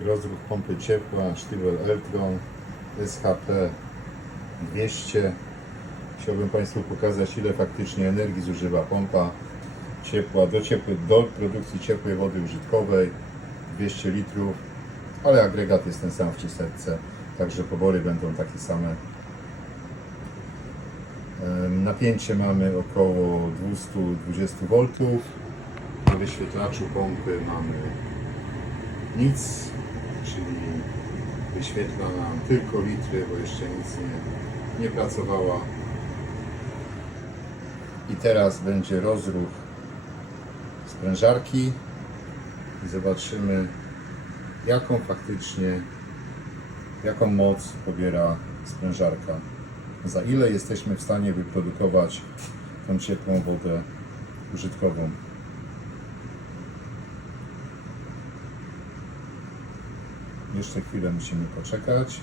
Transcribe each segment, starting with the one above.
rozruch pompy ciepła Stiewel Eltron SHP 200 chciałbym Państwu pokazać ile faktycznie energii zużywa pompa ciepła do, ciepły, do produkcji ciepłej wody użytkowej 200 litrów ale agregat jest ten sam w czystce także pobory będą takie same Napięcie mamy około 220 V. Na wyświetlaczu pompy mamy nic, czyli wyświetla nam tylko litry, bo jeszcze nic nie, nie pracowała. I teraz będzie rozruch sprężarki i zobaczymy jaką faktycznie, jaką moc pobiera sprężarka. Za ile jesteśmy w stanie wyprodukować tą ciepłą wodę użytkową. Jeszcze chwilę musimy poczekać.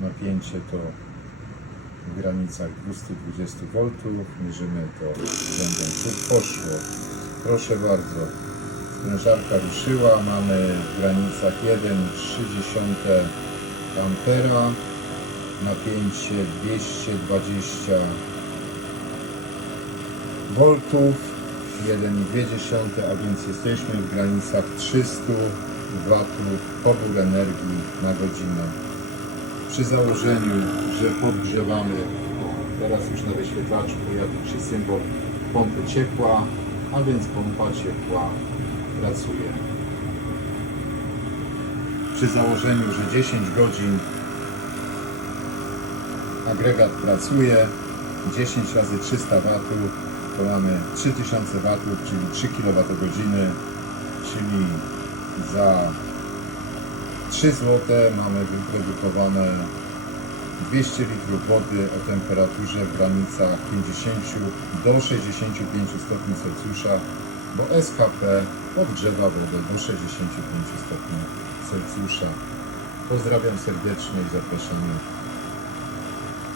Napięcie to w granicach 220 V. Mierzymy to względem tu poszło. Proszę bardzo. Sprężarka ruszyła. Mamy w granicach 1,3 ampera. Napięcie 220 voltów 1,2, a więc jesteśmy w granicach 300 watów pobór energii na godzinę. Przy założeniu, że podgrzewamy, teraz już na wyświetlaczu pojawił się symbol pompy ciepła, a więc pompa ciepła pracuje. Przy założeniu, że 10 godzin agregat pracuje, 10 razy 300 watów to mamy 3000 watów, czyli 3 kWh, czyli za 3 zł mamy wyprodukowane 200 litrów wody o temperaturze w granicach 50 do 65 stopni Celsjusza, bo SHP odgrzewa wodę do 65 stopni Celsjusza. Pozdrawiam serdecznie i zapraszamy